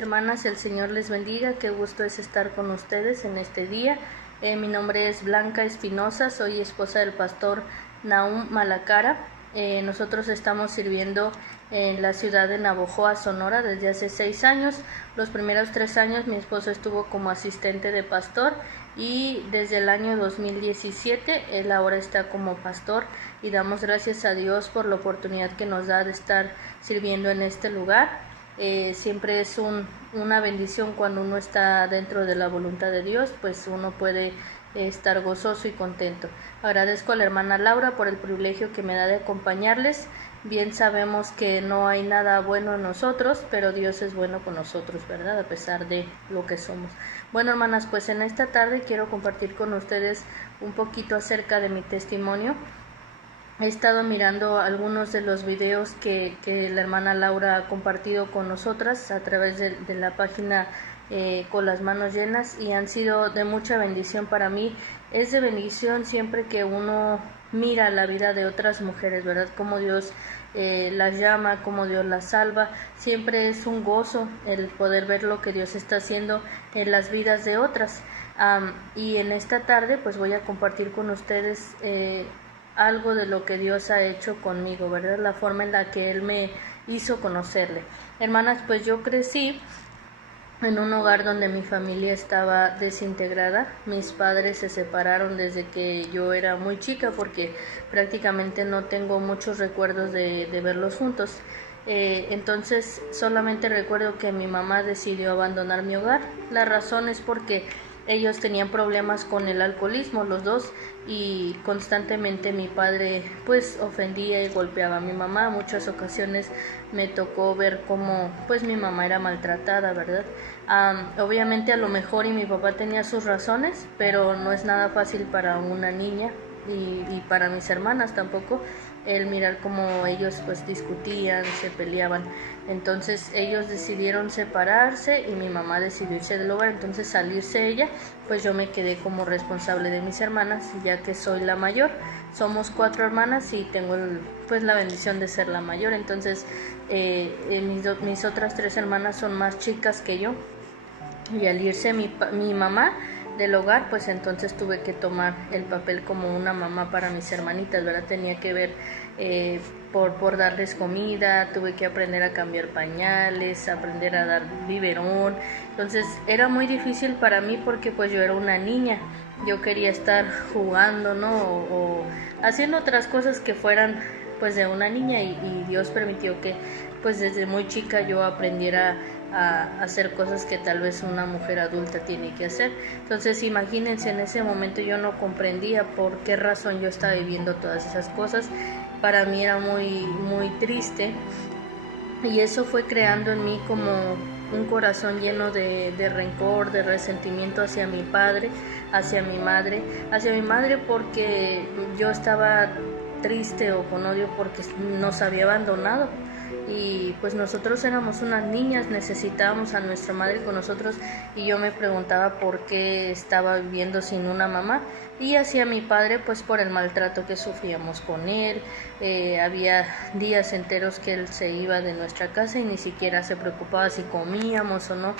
hermanas, el Señor les bendiga, qué gusto es estar con ustedes en este día. Mi nombre es Blanca Espinosa, soy esposa del pastor Nahum Malacara. Nosotros estamos sirviendo en la ciudad de Navojoa, Sonora, desde hace 6 años. Los primeros 3 años mi esposo estuvo como asistente de pastor y desde el año 2017 él ahora está como pastor, y damos gracias a Dios por la oportunidad que nos da de estar sirviendo en este lugar. Siempre es una bendición cuando uno está dentro de la voluntad de Dios, pues uno puede estar gozoso y contento. Agradezco a la hermana Laura por el privilegio que me da de acompañarles. Bien sabemos que no hay nada bueno en nosotros, pero Dios es bueno con nosotros, ¿verdad? A pesar de lo que somos. Bueno, hermanas, pues en esta tarde quiero compartir con ustedes un poquito acerca de mi testimonio. He estado mirando algunos de los videos que la hermana Laura ha compartido con nosotras a través de la página Con las Manos Llenas, y han sido de mucha bendición para mí. Es de bendición siempre que uno mira la vida de otras mujeres, ¿verdad? Cómo Dios las llama, cómo Dios las salva. Siempre es un gozo el poder ver lo que Dios está haciendo en las vidas de otras. Y en esta tarde pues voy a compartir con ustedes algo de lo que Dios ha hecho conmigo, ¿verdad? La forma en la que Él me hizo conocerle. Hermanas, pues yo crecí en un hogar donde mi familia estaba desintegrada. Mis padres se separaron desde que yo era muy chica, porque prácticamente no tengo muchos recuerdos de verlos juntos. Entonces solamente recuerdo que mi mamá decidió abandonar mi hogar. La razón es porque ellos tenían problemas con el alcoholismo, los dos, y constantemente mi padre pues ofendía y golpeaba a mi mamá. Muchas ocasiones me tocó ver cómo pues mi mamá era maltratada, ¿verdad? Obviamente a lo mejor y mi papá tenía sus razones, pero no es nada fácil para una niña y para mis hermanas tampoco el mirar cómo ellos pues discutían, se peleaban. Entonces ellos decidieron separarse y mi mamá decidió irse del hogar. Entonces salirse ella, pues yo me quedé como responsable de mis hermanas, ya que soy la mayor. Somos 4 hermanas y tengo pues la bendición de ser la mayor. Entonces mis otras 3 hermanas son más chicas que yo, y al irse mi mamá del hogar, pues entonces tuve que tomar el papel como una mamá para mis hermanitas, ¿verdad? Tenía que ver por darles comida, tuve que aprender a cambiar pañales, aprender a dar biberón. Entonces era muy difícil para mí porque pues yo era una niña, yo quería estar jugando, ¿no? O haciendo otras cosas que fueran pues de una niña, y Dios permitió que pues desde muy chica yo aprendiera a hacer cosas que tal vez una mujer adulta tiene que hacer. Entonces imagínense, en ese momento yo no comprendía por qué razón yo estaba viviendo todas esas cosas. Para mí era muy triste, y eso fue creando en mí como un corazón lleno de rencor, de resentimiento hacia mi padre, hacia mi madre porque yo estaba triste o con odio porque nos había abandonado. Y pues nosotros éramos unas niñas, necesitábamos a nuestra madre con nosotros, y yo me preguntaba por qué estaba viviendo sin una mamá, y hacia mi padre pues por el maltrato que sufríamos con él. Había días enteros que él se iba de nuestra casa y ni siquiera se preocupaba si comíamos o no.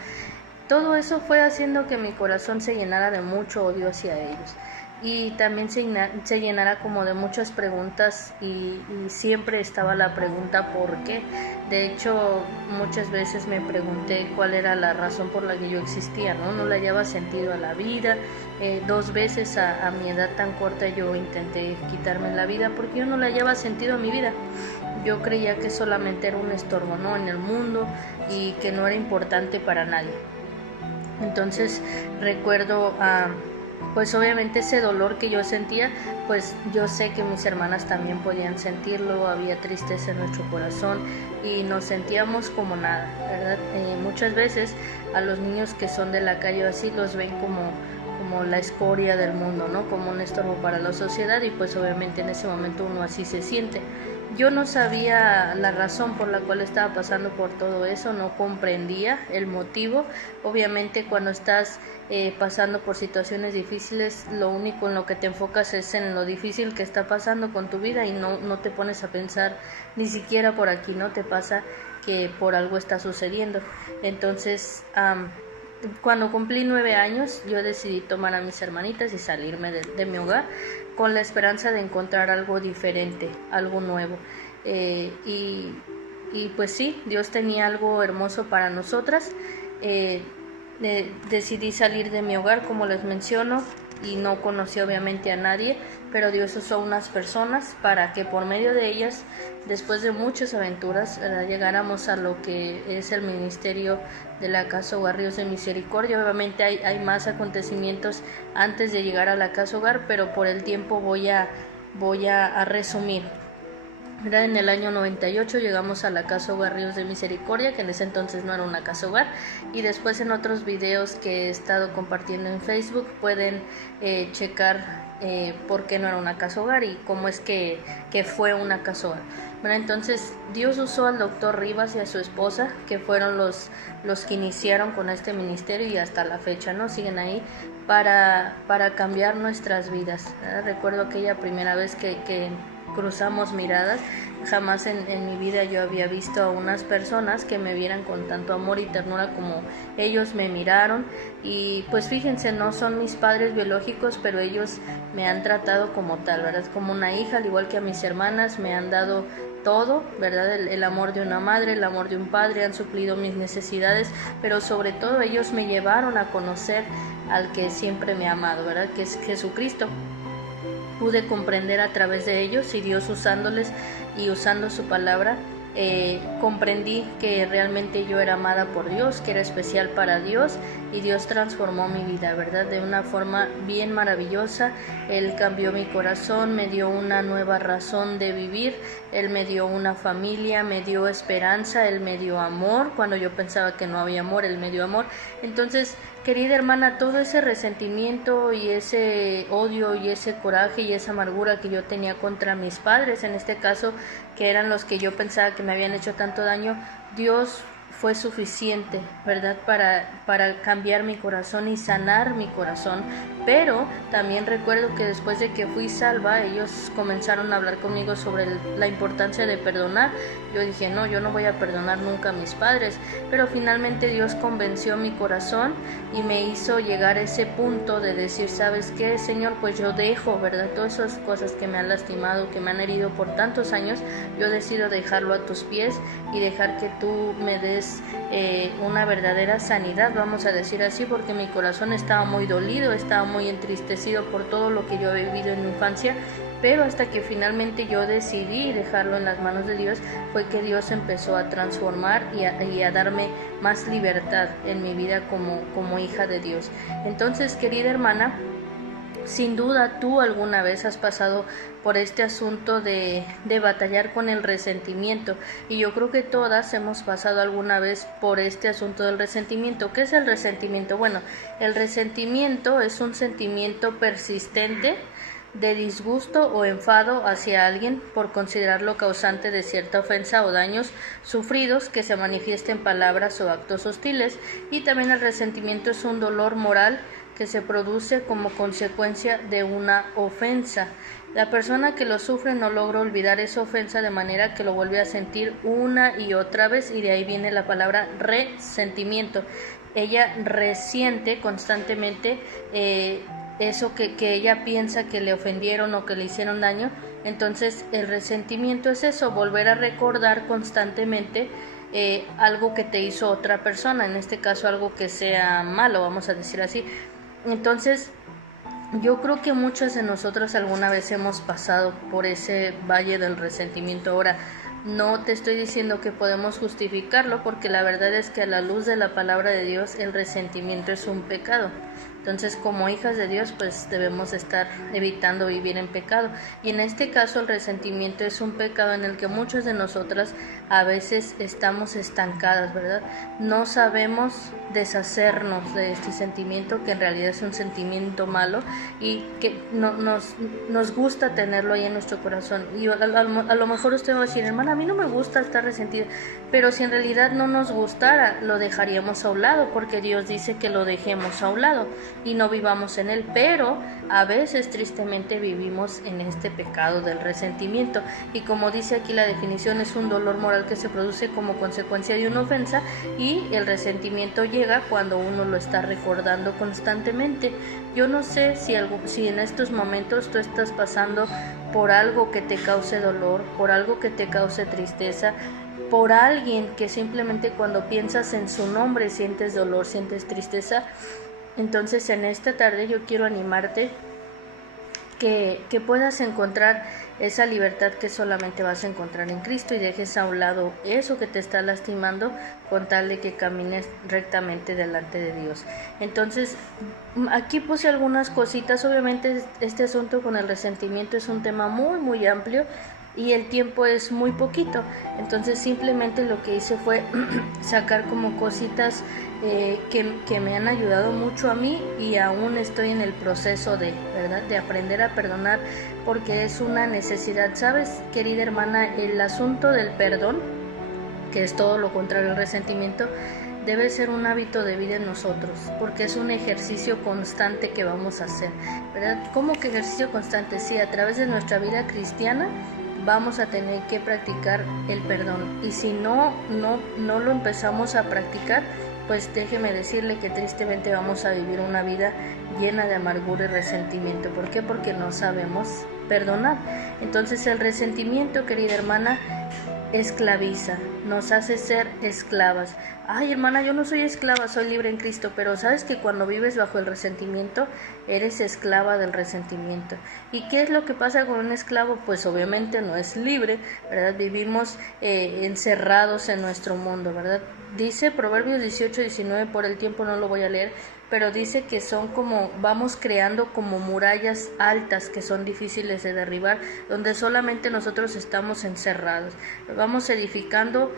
Todo eso fue haciendo que mi corazón se llenara de mucho odio hacia ellos, y también se llenara como de muchas preguntas, y siempre estaba la pregunta ¿por qué? De hecho, muchas veces me pregunté cuál era la razón por la que yo existía, no le hallaba sentido a la vida. 2 veces a mi edad tan corta yo intenté quitarme la vida porque yo no le hallaba sentido a mi vida. Yo creía que solamente era un estorbo, ¿no?, en el mundo, y que no era importante para nadie. Entonces recuerdo pues obviamente ese dolor que yo sentía, pues yo sé que mis hermanas también podían sentirlo. Había tristeza en nuestro corazón y nos sentíamos como nada, ¿verdad? Muchas veces a los niños que son de la calle así los ven como la escoria del mundo, ¿no? Como un estorbo para la sociedad, y pues obviamente en ese momento uno así se siente. Yo no sabía la razón por la cual estaba pasando por todo eso, no comprendía el motivo. Obviamente cuando estás pasando por situaciones difíciles, lo único en lo que te enfocas es en lo difícil que está pasando con tu vida y no te pones a pensar ni siquiera por aquí, no te pasa que por algo está sucediendo. Entonces, cuando cumplí 9 años, yo decidí tomar a mis hermanitas y salirme de mi hogar con la esperanza de encontrar algo diferente, algo nuevo. Y pues sí, Dios tenía algo hermoso para nosotras. Decidí salir de mi hogar, como les menciono, y no conocí obviamente a nadie, pero Dios usó unas personas para que por medio de ellas, después de muchas aventuras, llegáramos a lo que es el ministerio de la Casa Hogar Ríos de Misericordia. Obviamente hay más acontecimientos antes de llegar a la Casa Hogar, pero por el tiempo voy a resumir. En el año 98 llegamos a la Casa Hogar Ríos de Misericordia, que en ese entonces no era una casa hogar, y después en otros videos que he estado compartiendo en Facebook pueden checar por qué no era una casa hogar y cómo es que fue una casa hogar. Bueno, entonces Dios usó al doctor Rivas y a su esposa, que fueron los que iniciaron con este ministerio y hasta la fecha, ¿no? Siguen ahí para cambiar nuestras vidas. Recuerdo aquella primera vez que cruzamos miradas. Jamás en mi vida yo había visto a unas personas que me vieran con tanto amor y ternura como ellos me miraron. Y pues fíjense, no son mis padres biológicos, pero ellos me han tratado como tal, ¿verdad? Como una hija, al igual que a mis hermanas, me han dado todo, ¿verdad? El amor de una madre, el amor de un padre, han suplido mis necesidades, pero sobre todo ellos me llevaron a conocer al que siempre me ha amado, ¿verdad? Que es Jesucristo. Pude comprender a través de ellos, y Dios usándoles y usando su palabra, comprendí que realmente yo era amada por Dios, que era especial para Dios, y Dios transformó mi vida, ¿verdad? De una forma bien maravillosa. Él cambió mi corazón, me dio una nueva razón de vivir, Él me dio una familia, me dio esperanza, Él me dio amor. Cuando yo pensaba que no había amor, Él me dio amor. Entonces, querida hermana, todo ese resentimiento y ese odio y ese coraje y esa amargura que yo tenía contra mis padres, en este caso, que eran los que yo pensaba que me habían hecho tanto daño, Dios fue suficiente, ¿verdad? Para cambiar mi corazón y sanar mi corazón. Pero también recuerdo que después de que fui salva, ellos comenzaron a hablar conmigo sobre la importancia de perdonar. Yo dije, no, yo no voy a perdonar nunca a mis padres, pero finalmente Dios convenció mi corazón y me hizo llegar a ese punto de decir, ¿sabes qué, Señor? Pues yo dejo, ¿verdad? Todas esas cosas que me han lastimado, que me han herido por tantos años, yo decido dejarlo a tus pies y dejar que tú me des una verdadera sanidad, vamos a decir así, porque mi corazón estaba muy dolido, estaba muy entristecido por todo lo que yo he vivido en mi infancia. Pero hasta que finalmente yo decidí dejarlo en las manos de Dios, fue que Dios empezó a transformar y a darme más libertad en mi vida como hija de Dios. Entonces, querida hermana, sin duda tú alguna vez has pasado por este asunto de batallar con el resentimiento, y yo creo que todas hemos pasado alguna vez por este asunto del resentimiento. ¿Qué es el resentimiento? Bueno, el resentimiento es un sentimiento persistente de disgusto o enfado hacia alguien por considerarlo causante de cierta ofensa o daños sufridos que se manifiesta en palabras o actos hostiles. Y también el resentimiento es un dolor moral que se produce como consecuencia de una ofensa. La persona que lo sufre no logra olvidar esa ofensa, de manera que lo vuelve a sentir una y otra vez, y de ahí viene la palabra resentimiento. Ella resiente constantemente eso que ella piensa que le ofendieron o que le hicieron daño. Entonces el resentimiento es eso, volver a recordar constantemente algo que te hizo otra persona, en este caso algo que sea malo, vamos a decir así. Entonces yo creo que muchos de nosotros alguna vez hemos pasado por ese valle del resentimiento. Ahora, no te estoy diciendo que podemos justificarlo, porque la verdad es que a la luz de la palabra de Dios el resentimiento es un pecado. Entonces, como hijas de Dios, pues debemos estar evitando vivir en pecado. Y en este caso el resentimiento es un pecado en el que muchas de nosotras a veces estamos estancadas, ¿verdad? No sabemos deshacernos de este sentimiento, que en realidad es un sentimiento malo y que nos gusta tenerlo ahí en nuestro corazón. Y a lo mejor usted va a decir, hermana, a mí no me gusta estar resentida, pero si en realidad no nos gustara, lo dejaríamos a un lado, porque Dios dice que lo dejemos a un lado y no vivamos en él, pero a veces tristemente vivimos en este pecado del resentimiento, y como dice aquí la definición, es un dolor moral que se produce como consecuencia de una ofensa, y el resentimiento llega cuando uno lo está recordando constantemente. Yo no sé si en estos momentos tú estás pasando por algo que te cause dolor, por algo que te cause tristeza, por alguien que simplemente cuando piensas en su nombre sientes dolor, sientes tristeza. Entonces en esta tarde yo quiero animarte que puedas encontrar esa libertad que solamente vas a encontrar en Cristo, y dejes a un lado eso que te está lastimando con tal de que camines rectamente delante de Dios. Entonces aquí puse algunas cositas. Obviamente este asunto con el resentimiento es un tema muy amplio y el tiempo es muy poquito, entonces simplemente lo que hice fue sacar como cositas que me han ayudado mucho a mí, y aún estoy en el proceso ¿verdad?, de aprender a perdonar, porque es una necesidad. ¿Sabes, querida hermana? El asunto del perdón, que es todo lo contrario al resentimiento, debe ser un hábito de vida en nosotros, porque es un ejercicio constante que vamos a hacer, ¿verdad? ¿Cómo que ejercicio constante? Sí, a través de nuestra vida cristiana vamos a tener que practicar el perdón, y si no lo empezamos a practicar, pues déjeme decirle que tristemente vamos a vivir una vida llena de amargura y resentimiento. ¿Por qué? Porque no sabemos perdonar. Entonces el resentimiento, querida hermana, esclaviza, nos hace ser esclavas. Ay, hermana, yo no soy esclava, soy libre en Cristo, pero sabes que cuando vives bajo el resentimiento, eres esclava del resentimiento. ¿Y qué es lo que pasa con un esclavo? Pues obviamente no es libre, ¿verdad? Vivimos encerrados en nuestro mundo, ¿verdad? Dice Proverbios 18-19, por el tiempo no lo voy a leer, pero dice que son como, vamos creando como murallas altas que son difíciles de derribar, donde solamente nosotros estamos encerrados. Vamos edificando,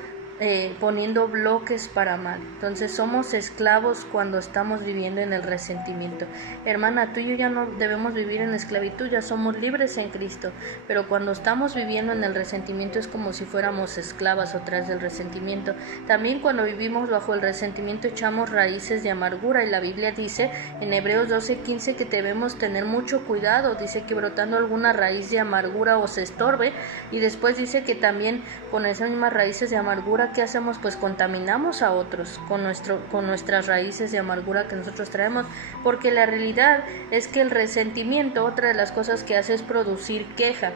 poniendo bloques para mal. Entonces somos esclavos cuando estamos viviendo en el resentimiento. Hermana, tú y yo ya no debemos vivir en esclavitud, ya somos libres en Cristo, pero cuando estamos viviendo en el resentimiento es como si fuéramos esclavas otra vez del resentimiento. También cuando vivimos bajo el resentimiento echamos raíces de amargura, y la Biblia dice en Hebreos 12:15 que debemos tener mucho cuidado. Dice que brotando alguna raíz de amargura os estorbe, y después dice que también con esas mismas raíces de amargura, ¿qué hacemos? Pues contaminamos a otros con nuestras raíces de amargura que nosotros traemos, porque la realidad es que el resentimiento, otra de las cosas que hace es producir queja.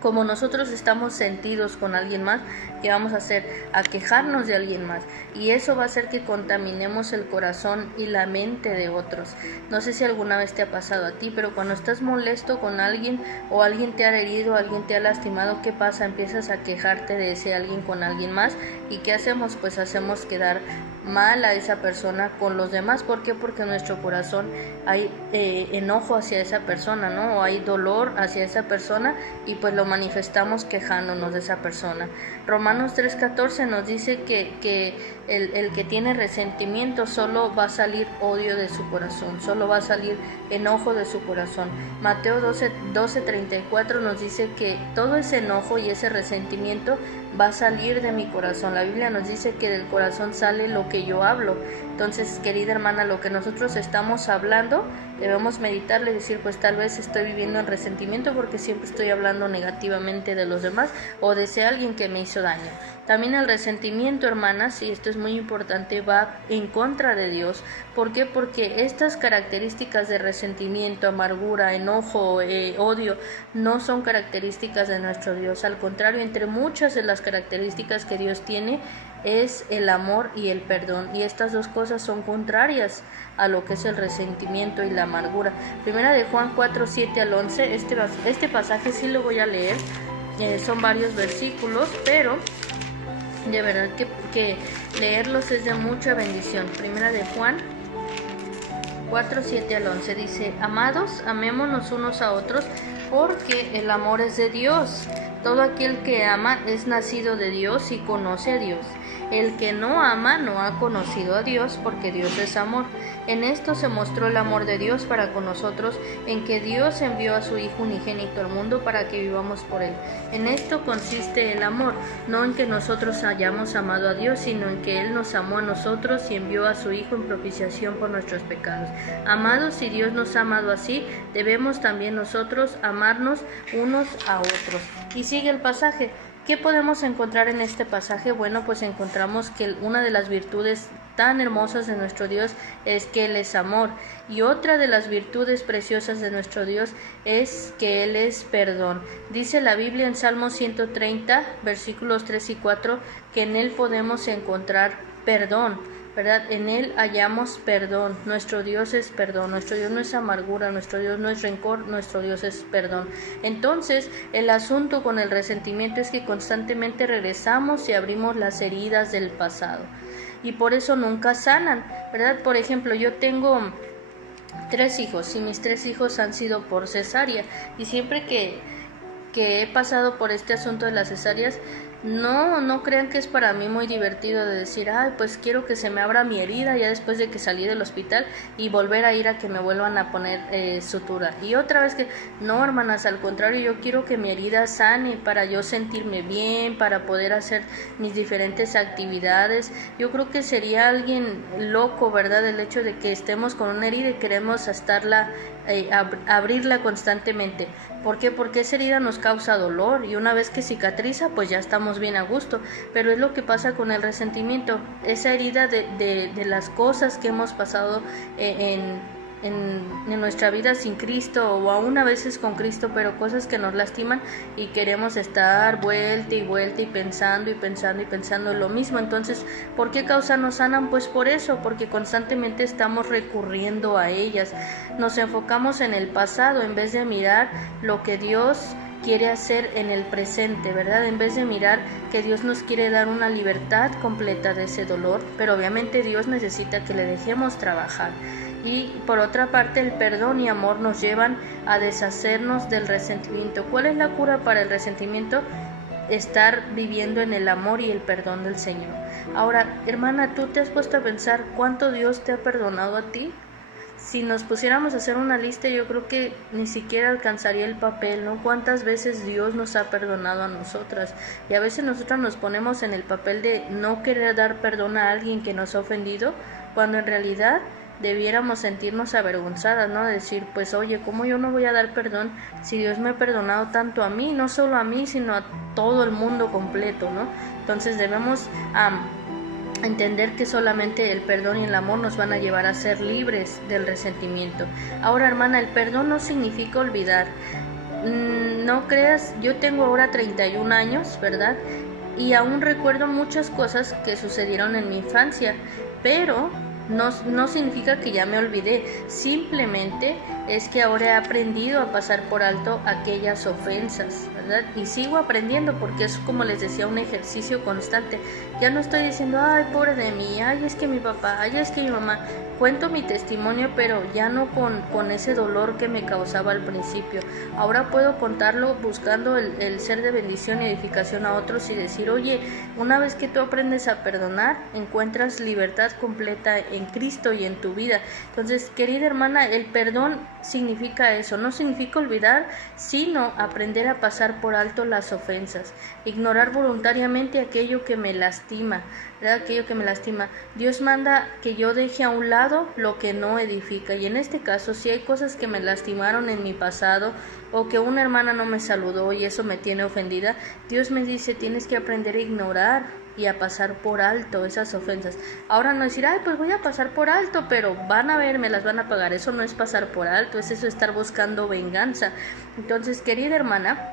Como nosotros estamos sentidos con alguien más, ¿qué vamos a hacer? A quejarnos de alguien más, y eso va a hacer que contaminemos el corazón y la mente de otros. No sé si alguna vez te ha pasado a ti, pero cuando estás molesto con alguien, o alguien te ha herido, alguien te ha lastimado, ¿qué pasa? Empiezas a quejarte de ese alguien con alguien más, y ¿qué hacemos? Pues hacemos quedar mal a esa persona con los demás. ¿Por qué? Porque en nuestro corazón hay enojo hacia esa persona, ¿no? O hay dolor hacia esa persona, y pues lo manifestamos quejándonos de esa persona. Romanos 3:14 nos dice que el que tiene resentimiento solo va a salir odio de su corazón, solo va a salir enojo de su corazón. Mateo 12:34 nos dice que todo ese enojo y ese resentimiento va a salir de mi corazón. La Biblia nos dice que del corazón sale lo que yo hablo. Entonces, querida hermana, lo que nosotros estamos hablando, debemos meditarle y decir, pues tal vez estoy viviendo en resentimiento porque siempre estoy hablando negativamente de los demás o de ese alguien que me hizo daño. También el resentimiento, hermanas, y esto es muy importante, va en contra de Dios. ¿Por qué? Porque estas características de resentimiento, amargura, enojo, odio, no son características de nuestro Dios. Al contrario, entre muchas de las características que Dios tiene es el amor y el perdón, y estas dos cosas son contrarias a lo que es el resentimiento y la amargura. Primera de Juan 4:7-11, este pasaje sí lo voy a leer, son varios versículos, pero de verdad que leerlos es de mucha bendición. Primera de Juan 4, 7 al 11 dice: Amados, amémonos unos a otros, porque el amor es de Dios. Todo aquel que ama es nacido de Dios y conoce a Dios. El que no ama no ha conocido a Dios, porque Dios es amor. En esto se mostró el amor de Dios para con nosotros, en que Dios envió a su Hijo unigénito al mundo para que vivamos por Él. En esto consiste el amor, no en que nosotros hayamos amado a Dios, sino en que Él nos amó a nosotros y envió a su Hijo en propiciación por nuestros pecados. Amados, si Dios nos ha amado así, debemos también nosotros amarnos unos a otros. Y sigue el pasaje. ¿Qué podemos encontrar en este pasaje? Bueno, pues encontramos que una de las virtudes tan hermosas de nuestro Dios es que Él es amor, y otra de las virtudes preciosas de nuestro Dios es que Él es perdón. Dice la Biblia en Salmo 130, versículos 3 y 4, que en Él podemos encontrar perdón, ¿verdad? En Él hallamos perdón. Nuestro Dios es perdón. Nuestro Dios no es amargura, nuestro Dios no es rencor, nuestro Dios es perdón. Entonces, el asunto con el resentimiento es que constantemente regresamos y abrimos las heridas del pasado, y por eso nunca sanan, ¿verdad? Por ejemplo, yo tengo 3 hijos, y mis 3 hijos han sido por cesárea, y siempre que he pasado por este asunto de las cesáreas, no crean que es para mí muy divertido de decir, ay, pues quiero que se me abra mi herida ya después de que salí del hospital y volver a ir a que me vuelvan a poner sutura. Y otra vez que, no, hermanas, al contrario, yo quiero que mi herida sane para yo sentirme bien, para poder hacer mis diferentes actividades. Yo creo que sería alguien loco, ¿verdad? El hecho de que estemos con una herida y queremos estarla, abrirla constantemente. ¿Por qué? Porque esa herida nos causa dolor, y una vez que cicatriza, pues ya estamos bien a gusto. Pero es lo que pasa con el resentimiento, esa herida de las cosas que hemos pasado en nuestra vida sin Cristo, o aún a veces con Cristo, pero cosas que nos lastiman, y queremos estar vuelta y vuelta y pensando en lo mismo. Entonces, ¿por qué causa no sanan? Pues por eso, porque constantemente estamos recurriendo a ellas. Nos enfocamos en el pasado en vez de mirar lo que Dios quiere hacer en el presente, ¿verdad? En vez de mirar que Dios nos quiere dar una libertad completa de ese dolor, pero obviamente Dios necesita que le dejemos trabajar. Y por otra parte, el perdón y amor nos llevan a deshacernos del resentimiento. ¿Cuál es la cura para el resentimiento? Estar viviendo en el amor y el perdón del Señor. Ahora, hermana, ¿tú te has puesto a pensar cuánto Dios te ha perdonado a ti? Si nos pusiéramos a hacer una lista, yo creo que ni siquiera alcanzaría el papel, ¿no? ¿Cuántas veces Dios nos ha perdonado a nosotras? Y a veces nosotras nos ponemos en el papel de no querer dar perdón a alguien que nos ha ofendido, cuando en realidad debiéramos sentirnos avergonzadas, ¿no? Decir, pues oye, ¿cómo yo no voy a dar perdón si Dios me ha perdonado tanto a mí? No solo a mí, sino a todo el mundo completo, ¿no? Entonces debemos entender que solamente el perdón y el amor nos van a llevar a ser libres del resentimiento. Ahora, hermana, el perdón no significa olvidar. No creas, yo tengo ahora 31 años, ¿verdad? Y aún recuerdo muchas cosas que sucedieron en mi infancia, pero no significa que ya me olvidé, simplemente es que ahora he aprendido a pasar por alto aquellas ofensas, ¿verdad? Y sigo aprendiendo, porque es, como les decía, un ejercicio constante. Ya no estoy diciendo, ay, pobre de mí, ay, es que mi papá, ay, es que mi mamá. Cuento mi testimonio, pero ya no con ese dolor que me causaba al principio. Ahora puedo contarlo buscando el ser de bendición y edificación a otros, y decir, oye, una vez que tú aprendes a perdonar, encuentras libertad completa en Cristo y en tu vida. Entonces, querida hermana, el perdón significa eso, no significa olvidar, sino aprender a pasar por alto las ofensas, ignorar voluntariamente aquello que me lastima, ¿verdad? Aquello que me lastima. Dios manda que yo deje a un lado lo que no edifica, y en este caso, si hay cosas que me lastimaron en mi pasado, o que una hermana no me saludó y eso me tiene ofendida, Dios me dice, tienes que aprender a ignorar y a pasar por alto esas ofensas. Ahora no decir, ay, pues voy a pasar por alto, pero van a ver, me las van a pagar. Eso no es pasar por alto, es eso, estar buscando venganza. Entonces, querida hermana,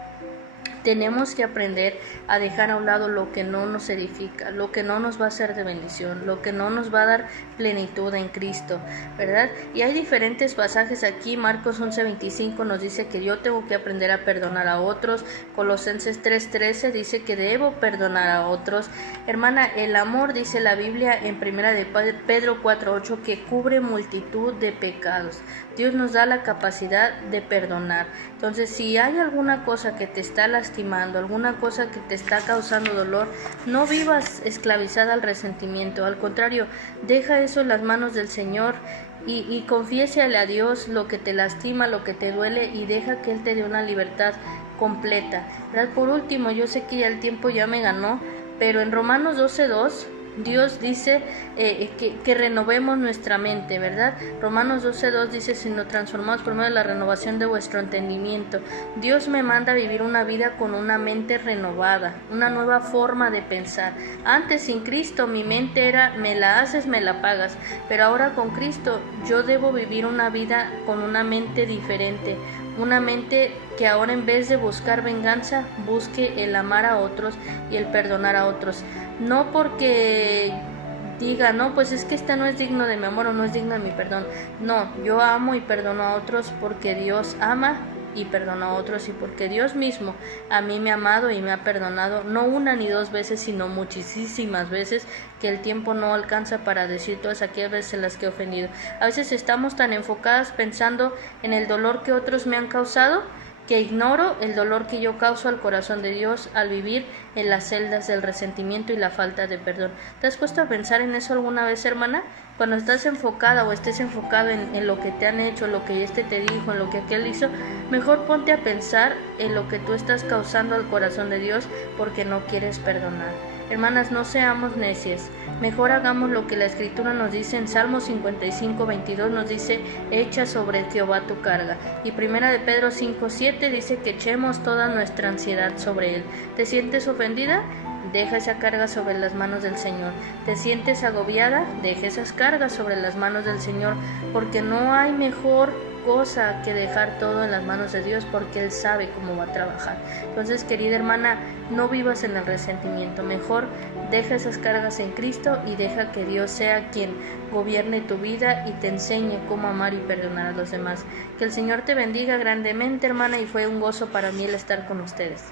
Tenemos que aprender a dejar a un lado lo que no nos edifica, lo que no nos va a hacer de bendición, lo que no nos va a dar plenitud en Cristo, ¿verdad? Y hay diferentes pasajes aquí. Marcos 11:25 nos dice que yo tengo que aprender a perdonar a otros. Colosenses 3:13 dice que debo perdonar a otros. Hermana, el amor, dice la Biblia en primera de Pedro 4:8, que cubre multitud de pecados. Dios nos da la capacidad de perdonar. Entonces, si hay alguna cosa que te está lastimando, alguna cosa que te está causando dolor, no vivas esclavizada al resentimiento. Al contrario, deja eso en las manos del Señor y confiésale a Dios lo que te lastima, lo que te duele, y deja que Él te dé una libertad completa, ¿verdad? Por último, yo sé que ya el tiempo ya me ganó, pero en Romanos 12:2 Dios dice que renovemos nuestra mente, ¿verdad? Romanos 12:2 dice, sino transformados por medio de la renovación de vuestro entendimiento. Dios me manda a vivir una vida con una mente renovada, una nueva forma de pensar. Antes, sin Cristo, mi mente era, me la haces, me la pagas, pero ahora con Cristo yo debo vivir una vida con una mente diferente, una mente que ahora, en vez de buscar venganza, busque el amar a otros y el perdonar a otros. No porque diga, no, pues es que esta no es digno de mi amor o no es digno de mi perdón. No, yo amo y perdono a otros porque Dios ama y perdona a otros, y porque Dios mismo a mí me ha amado y me ha perdonado, no una ni dos veces, sino muchísimas veces, que el tiempo no alcanza para decir todas aquellas veces en las que he ofendido. A veces estamos tan enfocadas pensando en el dolor que otros me han causado, que ignoro el dolor que yo causo al corazón de Dios al vivir en las celdas del resentimiento y la falta de perdón. ¿Te has puesto a pensar en eso alguna vez, hermana? Cuando estás enfocada o estés enfocado en lo que te han hecho, lo que este te dijo, en lo que aquel hizo, mejor ponte a pensar en lo que tú estás causando al corazón de Dios porque no quieres perdonar. Hermanas, no seamos necias, mejor hagamos lo que la Escritura nos dice en Salmo 55:22, nos dice, echa sobre Jehová tu carga. Y primera de Pedro 5:7 dice que echemos toda nuestra ansiedad sobre Él. ¿Te sientes ofendida? Deja esa carga sobre las manos del Señor. ¿Te sientes agobiada? Deja esas cargas sobre las manos del Señor, porque no hay mejor cosa que dejar todo en las manos de Dios, porque Él sabe cómo va a trabajar. Entonces, querida hermana, no vivas en el resentimiento, mejor deja esas cargas en Cristo y deja que Dios sea quien gobierne tu vida y te enseñe cómo amar y perdonar a los demás. Que el Señor te bendiga grandemente, hermana, y fue un gozo para mí el estar con ustedes.